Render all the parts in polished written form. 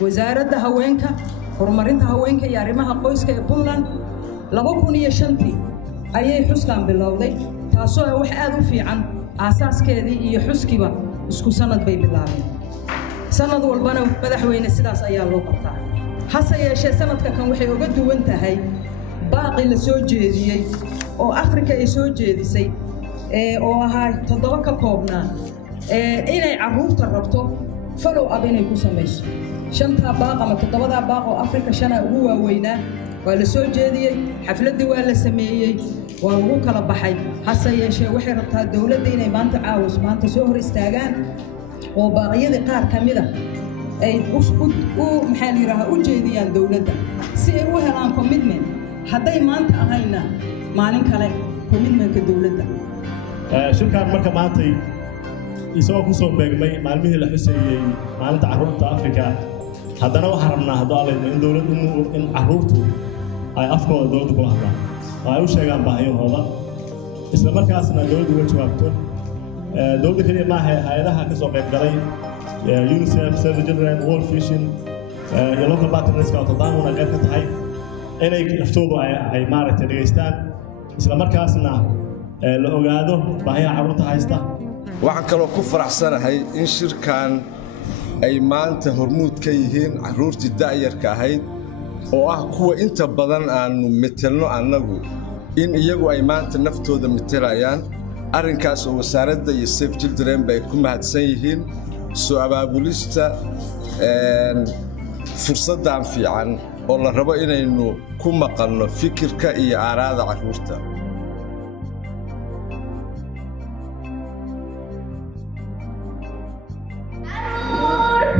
wasaaradda haweenka horumarinta haweenka iyo arrimaha qoyska ee Puntland 2005 ayay xuskan bilowday taasoo wax aad u fiican aasaaskeedii iyo xuskiba isku sanad bay bilaabeen sanad walbana madaxweyne sidaas ayaa loo qabtaa hase yeeshee sanadka kan waxay uga duwan tahay baaqi la soo jeediyey oo Afrika ay soo jeedisay oo ahaa 7 ka koobnaa inay carruurta rabto follow up inay ku samayso 5 baaq ama 7 baaq oo Afrika shana ugu waaweynaa waa la soo jeediyey xafladii waa la sameeyey waa lagu kala baxay hase yeeshee waxay rabtaa dawladda inay maanta soo hor istaagaan oo baaqyada qaar kamid ah ay u jeediyaan dawladda si ay u helaan commitment hadday maanta ahayna maalin kale commitmentka dawladda shirkaan marka maantay isagoo ku soo beegmay maalmihii la xuseeyey maalinta carruurta Afrika haddana waxaan rabnaa hadduu alayno in dawladdu in carruurtu ay afkooda dawladda kula hadlaan oo ay u sheegaan baahiyahooda isla markaasna dawladdu uga jawaabto dawladda kaliya maaha hay'adaha ka soo qayb galay UNICEF, Save the Children, World Vision iyo local partners ka tadaamuna qayb ka tahay inay naftoodu ay maaragtay dhageystaan isla markaasna la ogaado baahiyaha carruurta haysta waxaan kaloo ku faraxsanahay in shirkan ay maanta hormuud ka yihiin carruurtii da'yarka ahayd oo ah kuwa inta badan aanu metelno annagu in iyagu ay maanta naftooda metelayaan arrinkaas oo wasaaradda iyo Save Children bay ku mahadsan yihiin soo abaabulista fursaddan fiican oo la rabo inaynu ku maqalno fikirka iyo aaraada carruurta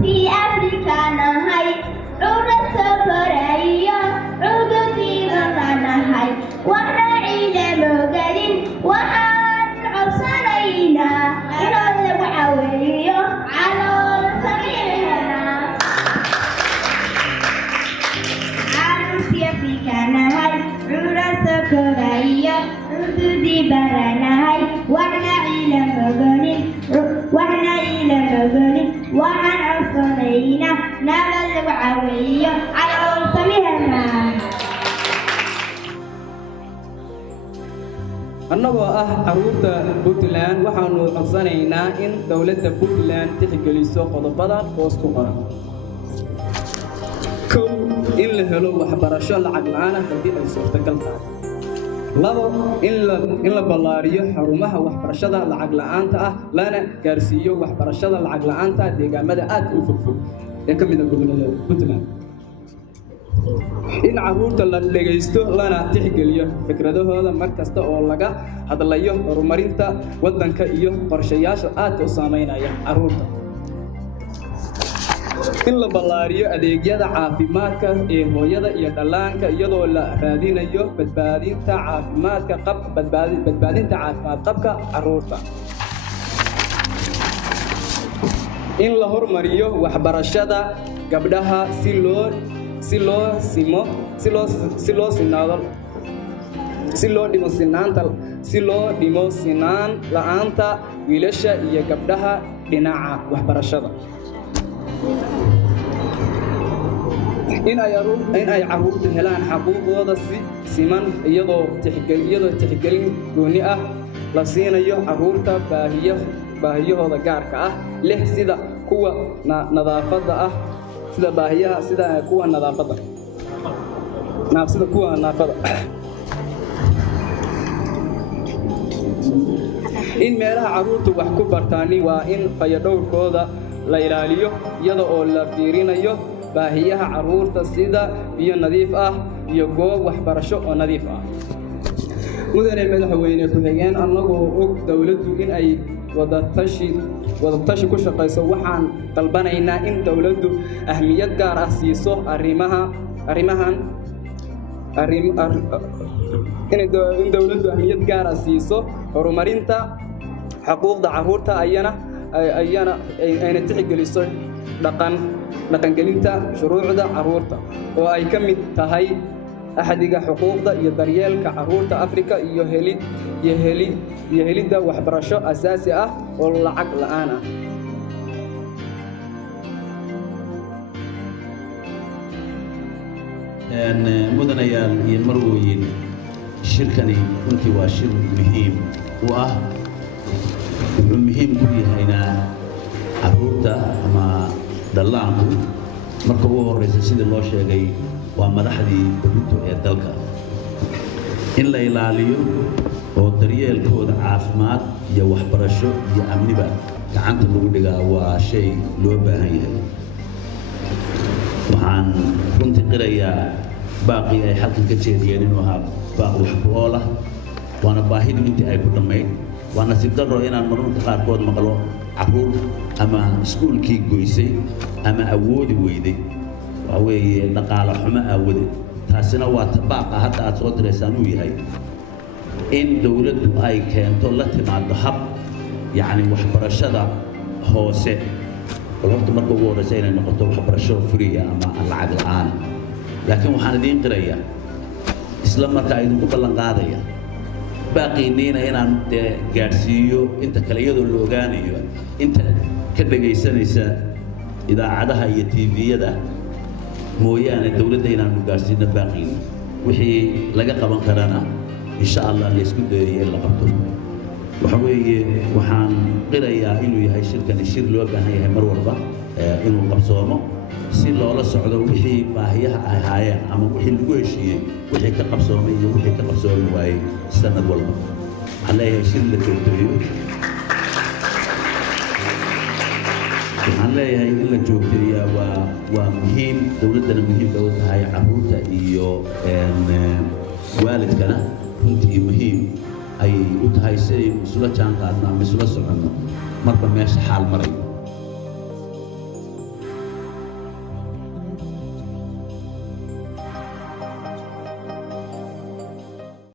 في أفريقيا نهاي عود السفرية عود ديما نهاي وحنا إلى مقالين وحن عصرينا إلى الوعوية على صغيرنا عود في أفريقيا نهاي عود السفرية عود ديما نهاي وحنا إلى مقالين وحنا إلى مقالين وحن عصرينا نبل وعوية على صميهنا annagoo carruurta Puntland waxaanu codsanaynaa in dawladda Puntland tixgeliso qodobada hoos ku qoran kow in la helo waxbarasho lacag la'aan ah haddii ay suurtagal tahay labo in la ballaariyo xarumaha waxbarashada lacag la'aanta ah lana gaarsiiyo waxbarashada lacag la'aanta deegaamada aad u fogfog ee ka mid ah gobollada Puntland in carruurta la dhageysto lana tixgeliyo fikradahooda mar kasta oo laga hadlayo horumarinta waddanka iyo qorshayaasha aad u saameynaya carruurta in la ballaariyo adeegyada caafimaadka ee hooyada iyo dhallaanka iyadoo la raadinayo badbaadinta caafimaad qabka carruurta in la hormariyo waxbarashada gabdhaha si loo dhimo sinaan la'aanta wiilasha iyo gabdhaha dhinaca waxbarashada in ay carruurtu helaan xaquuqdooda si siman iyadoo tixgelin gooni ah la siinayo carruurta baahiyahooda gaarka ah leh sida kuwa nadaafadda ah sida kuwa nadaafadda in meelaha carruurtu wax ku bartaani waa in fayadhowrkooda la ilaaliyo iyada oo la fiirinayo baahiyaha carruurta sida biyo nadiif ah iyo goob waxbarasho oo nadiif ah mudane madaxweyne ku-xigeen annagoo og dawladdu in ay wadatashi ku shaqayso waxaan dalbanaynaa in dawladdu ahmiyad gaar ah siiso in dawladdu ahmiyad gaar ah siiso horumarinta xuquuqda carruurta ayna tixgeliso dhaqangelinta shuruucda carruurta oo ay ka mid tahay axadiga xuquuqda iyo daryeelka carruurta Afrika iyo helidda waxbarasho asaasi ah oo lacag la'aan ah mudanayaal iyo marwooyin shirkani runtii waa shir muhiim u ah wuxuu muhiim ku yahayna carruurta ama dhallaanku marka ugu horreysa sidii loo sheegay waa madaxdii berrito ee dalka in la ilaaliyo oo daryeelkooda caafimaad iyo waxbarasho iyo amniba gacanta lagu dhigaa waa shay loo baahan yahay waxaan runtii qirayaa baaqii ay halkan ka jeediyeen inuu ahaa baaq wax ku ool ah waana baahidu intii ay ku dhammayd waa nasiib darro inaan mararka qaarkood maqlo carruur ama iskuulkii goysay ama awoodi weyday waxa weeye dhaqaale xumo aawadeed taasina waa tabaaqa hadda aad soo diraysaan uu yahay in dawladdu ay keento la timaado hab yacni waxbarashada hoose oo horta marka ugu horreysa inay noqoto waxbarasho furiya ama aan lacag la'aan laakiin waxaan idiin qirayaa isla markaa idinku ballan qaadaya baaqiinniina inaan gaadhsiiyo inta kale iyadoo la ogaanayo inta ka dhegaysanaysa idaacadaha iyo tviyada mooyaane dawladda inaanu gaadhsiino baaqiinni wixii laga qaban karana insha allah la isku dayayo in la qabto waxa weeye waxaan qirayaa inuu yahay shirkani shir loo baahan yahay mar walba inuu qabsoomo si loola socdo wixii baahiyaha ay ahaayeen ama wixii lagu heshiiyey wixii ka qabsoomay iyo wixii ka qabsoomi waayey sanad walba waxaan leeyahay shir la joogteeyo waxaan leeyahay in la joogteeyaa waa muhiim dawladdana muhiim bay u tahay carruurta iyo waalidkana runtii muhiim ayay u tahay si aynu isula jaan qaadno ama isula soconno marba meesha xaal marayo